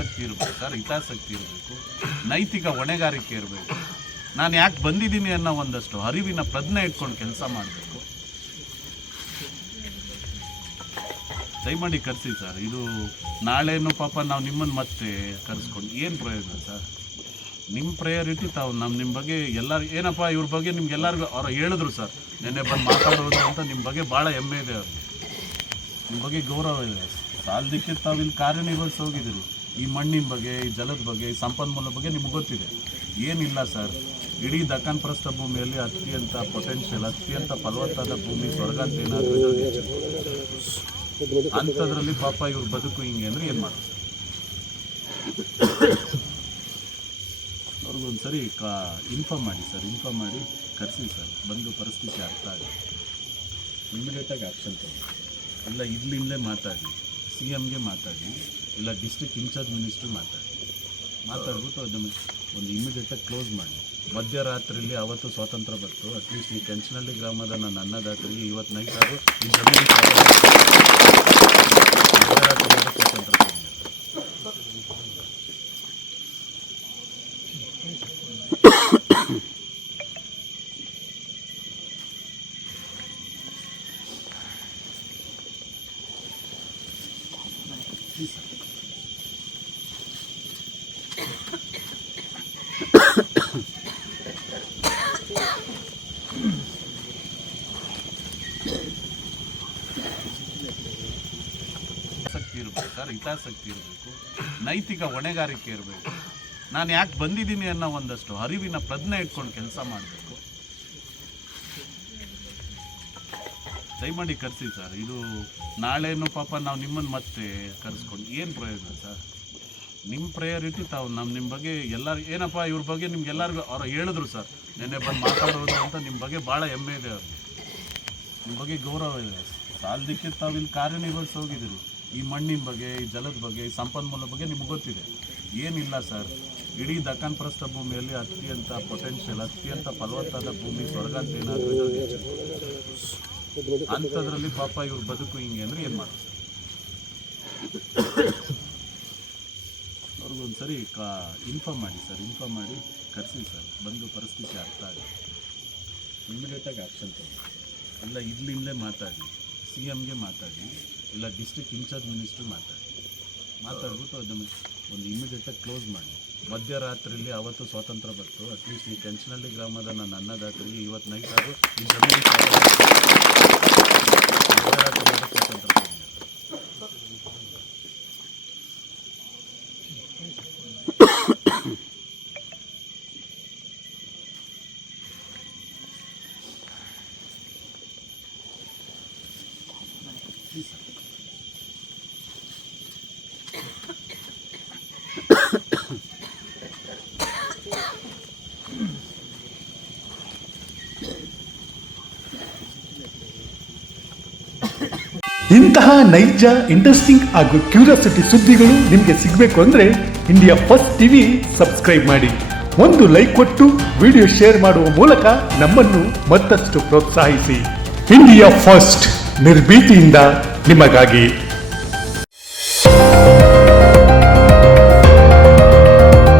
ಆಸಕ್ತಿ ಇರಬೇಕು ಸರ್, ಹಿತಾಸಕ್ತಿ ಇರಬೇಕು, ನೈತಿಕ ಹೊಣೆಗಾರಿಕೆ ಇರಬೇಕು. ನಾನು ಯಾಕೆ ಬಂದಿದ್ದೀನಿ ಅನ್ನೋ ಒಂದಷ್ಟು ಅರಿವಿನ ಪ್ರಜ್ಞೆ ಇಟ್ಕೊಂಡು ಕೆಲಸ ಮಾಡಬೇಕು. ದಯಮಾಡಿ ಕರೆಸಿ ಸರ್. ಇದು ನಾಳೆನೂ ಪಾಪ ನಾವು ನಿಮ್ಮನ್ನು ಮತ್ತೆ ಕರೆಸ್ಕೊಂಡು ಏನು ಪ್ರಯೋಜನ ಸರ್? ನಿಮ್ಮ ಪ್ರಯಾರಿಟಿ ತಾವು ನಿಮ್ಮ ಬಗ್ಗೆ ಎಲ್ಲರೂ ಏನಪ್ಪ ಇವ್ರ ಬಗ್ಗೆ ನಿಮ್ಗೆಲ್ಲರಿಗೂ ಅವ್ರು ಹೇಳಿದ್ರು ಸರ್, ನೆನ್ನೆ ಬಂದು ಮಾತಾಡೋದು ಅಂತ. ನಿಮ್ಮ ಬಗ್ಗೆ ಭಾಳ ಹೆಮ್ಮೆ ಇದೆ ಅವ್ರಿಗೆ, ನಿಮ್ಮ ಬಗ್ಗೆ ಗೌರವ ಇದೆ. ಸಾಲದಕ್ಕೆ ತಾವು ಇಲ್ಲಿ ಕಾರ್ಯನಿರ್ವಹಿಸಿ ಹೋಗಿದ್ದೀರಿ. ಈ ಮಣ್ಣಿನ ಬಗ್ಗೆ, ಈ ಜಲದ ಬಗ್ಗೆ, ಈ ಸಂಪನ್ಮೂಲ ಬಗ್ಗೆ ನಿಮ್ಗೆ ಗೊತ್ತಿದೆ. ಏನಿಲ್ಲ ಸರ್, ಇಡೀ ದಕ್ಕನ್ ಪ್ರಸ್ಥ ಭೂಮಿಯಲ್ಲಿ ಅತ್ಯಂತ ಪೊಟೆನ್ಷಿಯಲ್, ಅತ್ಯಂತ ಫಲವತ್ತಾದ ಭೂಮಿ ಸ್ವರ್ಗ ಅಂತ ಏನಾದರೂ ಅಂಥದ್ರಲ್ಲಿ ಪಾಪ ಇವ್ರ ಬದುಕು ಹಿಂಗೆ ಅಂದರೆ ಏನು ಮಾಡೋದು? ಅವ್ರಿಗೊಂದು ಸರಿ ಇನ್ಫಾರ್ಮ್ ಮಾಡಿ ಸರ್, ಇನ್ಫಾರ್ಮ್ ಮಾಡಿ ಕರೆಸಿ ಸರ್. ಬಂದು ಪರಿಸ್ಥಿತಿ ಅರ್ಥ ಆಗಿ ಇಮಿಡಿಯೇಟಾಗಿ ಆ್ಯಕ್ಷನ್ ತಗೊಳ್ಳಿ. ಇಲ್ಲ ಇಲ್ಲಿಂದಲೇ ಮಾತಾಡಿ, CMಗೆ ಮಾತಾಡಿ, ಇಲ್ಲ ಡಿಸ್ಟ್ರಿಕ್ಟ್ ಇನ್ಚಾರ್ಜ್ ಮಿನಿಸ್ಟ್ರಿ ಮಾತಾಡ್ಬಿಟ್ಟು ಅದನ್ನು ಒಂದು ಇಮಿಡಿಯೇಟಾಗಿ ಕ್ಲೋಸ್ ಮಾಡಿ. ಮಧ್ಯರಾತ್ರಿಯಲ್ಲಿ ಅವತ್ತು ಸ್ವಾತಂತ್ರ್ಯ ಬಂತು, ಅಟ್ಲೀಸ್ಟ್ ಈ ಕೆಂಚನಹಳ್ಳಿ ಗ್ರಾಮದ ನನ್ನ ಅನ್ನದಾತರಿಗೆ ಇವತ್ತು ನೈಟ್ ಆದರೂ ಈ ಜಮೀನು ಸ್ವಾತಂತ್ರ್ಯ ಇರಬೇಕು ಸರ್, ಹಿತಾಸಕ್ತಿ ಇರಬೇಕು, ನೈತಿಕ ಹೊಣೆಗಾರಿಕೆ ಇರಬೇಕು. ನಾನು ಯಾಕೆ ಬಂದಿದ್ದೀನಿ ಅನ್ನೋ ಒಂದಷ್ಟು ಅರಿವಿನ ಪ್ರಜ್ಞೆ ಇಟ್ಕೊಂಡು ಕೆಲಸ ಮಾಡಬೇಕು. ದಯಮಾಡಿ ಕರೆಸಿ ಸರ್. ಇದು ನಾಳೆನೂ ಪಾಪ ನಾವು ನಿಮ್ಮನ್ನು ಮತ್ತೆ ಕರೆಸ್ಕೊಂಡು ಏನು ಪ್ರಯೋಜನ ಸರ್? ನಿಮ್ಮ ಪ್ರಯಾರಿಟಿ ತಾವು ನಿಮ್ಮ ಬಗ್ಗೆ ಎಲ್ಲರೂ ಏನಪ್ಪ ಇವ್ರ ಬಗ್ಗೆ ನಿಮ್ಗೆಲ್ಲರಿಗೂ ಅವ್ರು ಹೇಳಿದ್ರು ಸರ್, ನೆನ್ನೆ ಬಂದು ಮಾತಾಡೋದು ಅಂತ. ನಿಮ್ಮ ಬಗ್ಗೆ ಭಾಳ ಹೆಮ್ಮೆ ಇದೆ ಅವ್ರಿಗೆ, ನಿಮ್ಮ ಬಗ್ಗೆ ಗೌರವ ಇದೆ. ಸಾಲದಕ್ಕೆ ತಾವು ಇಲ್ಲಿ ಕಾರ್ಯನಿರ್ವಹಿಸಿ ಹೋಗಿದ್ದೀರಿ. ಈ ಮಣ್ಣಿನ ಬಗ್ಗೆ, ಈ ಜಲದ ಬಗ್ಗೆ, ಈ ಸಂಪನ್ಮೂಲ ಬಗ್ಗೆ ನಿಮ್ಗೆ ಗೊತ್ತಿದೆ. ಏನಿಲ್ಲ ಸರ್, ಇಡೀ ದಕ್ಕನ್ ಪ್ರಸ್ಥ ಭೂಮಿಯಲ್ಲಿ ಅತ್ಯಂತ ಪೊಟೆನ್ಷಿಯಲ್, ಅತ್ಯಂತ ಫಲವತ್ತಾದ ಭೂಮಿ ಸ್ವರ್ಗ ಅಂತ ಏನಾದರೂ ಅಂಥದ್ರಲ್ಲಿ ಪಾಪ ಇವ್ರ ಬದುಕು ಹಿಂಗೆ ಅಂದರೆ ಏನು ಮಾಡೋದು? ಅವ್ರಿಗೊಂದು ಸರಿ ಇನ್ಫಾರ್ಮ್ ಮಾಡಿ ಸರ್, ಇನ್ಫಾರ್ಮ್ ಮಾಡಿ ಕರೆಸಿ ಸರ್. ಬಂದು ಪರಿಸ್ಥಿತಿ ಅರ್ಥ ಆಗಿ ಇಮಿಡಿಯೇಟಾಗಿ ಆ್ಯಕ್ಷನ್ ತಗೊಳ್ಳಿ. ಇಲ್ಲ ಇಲ್ಲಿಂದಲೇ ಮಾತಾಡಿ, CMಗೆ ಮಾತಾಡಿ, ಇಲ್ಲ ಡಿಸ್ಟ್ರಿಕ್ಟ್ ಇನ್ಚಾರ್ಜ್ ಮಿನಿಸ್ಟ್ರಿ ಮಾತಾಡ್ಬಿಟ್ಟು ಅದನ್ನು ಒಂದು ಇಮಿಡಿಯೇಟಾಗಿ ಕ್ಲೋಸ್ ಮಾಡಿ. ಮಧ್ಯರಾತ್ರಿಯಲ್ಲಿ ಅವತ್ತು ಸ್ವಾತಂತ್ರ್ಯ ಬಂತು, ಅಟ್ಲೀಸ್ಟ್ ಈ ಕೆಂಚನಹಳ್ಳಿ ಗ್ರಾಮದ ನನ್ನ ಅನ್ನದಾತರಿಗೆ ಇವತ್ತು ನೈಟ್ ಆದರೂ ಈ ಜಮೀನು ಸ್ವಾತಂತ್ರ್ಯ ಇಂತಹ ನೈಜ, ಇಂಟ್ರೆಸ್ಟಿಂಗ್ ಹಾಗೂ ಕ್ಯೂರಿಯಾಸಿಟಿ ಸುದ್ದಿಗಳು ನಿಮಗೆ ಸಿಗಬೇಕು ಅಂದರೆ ಇಂಡಿಯಾ ಫಸ್ಟ್ ಟಿವಿ ಸಬ್ಸ್ಕ್ರೈಬ್ ಮಾಡಿ. ಒಂದು ಲೈಕ್ ಕೊಟ್ಟು ವಿಡಿಯೋ ಶೇರ್ ಮಾಡುವ ಮೂಲಕ ನಮ್ಮನ್ನು ಮತ್ತಷ್ಟು ಪ್ರೋತ್ಸಾಹಿಸಿ. ಇಂಡಿಯಾ ಫಸ್ಟ್, ನಿರ್ಭೀತಿಯಿಂದ ನಿಮಗಾಗಿ.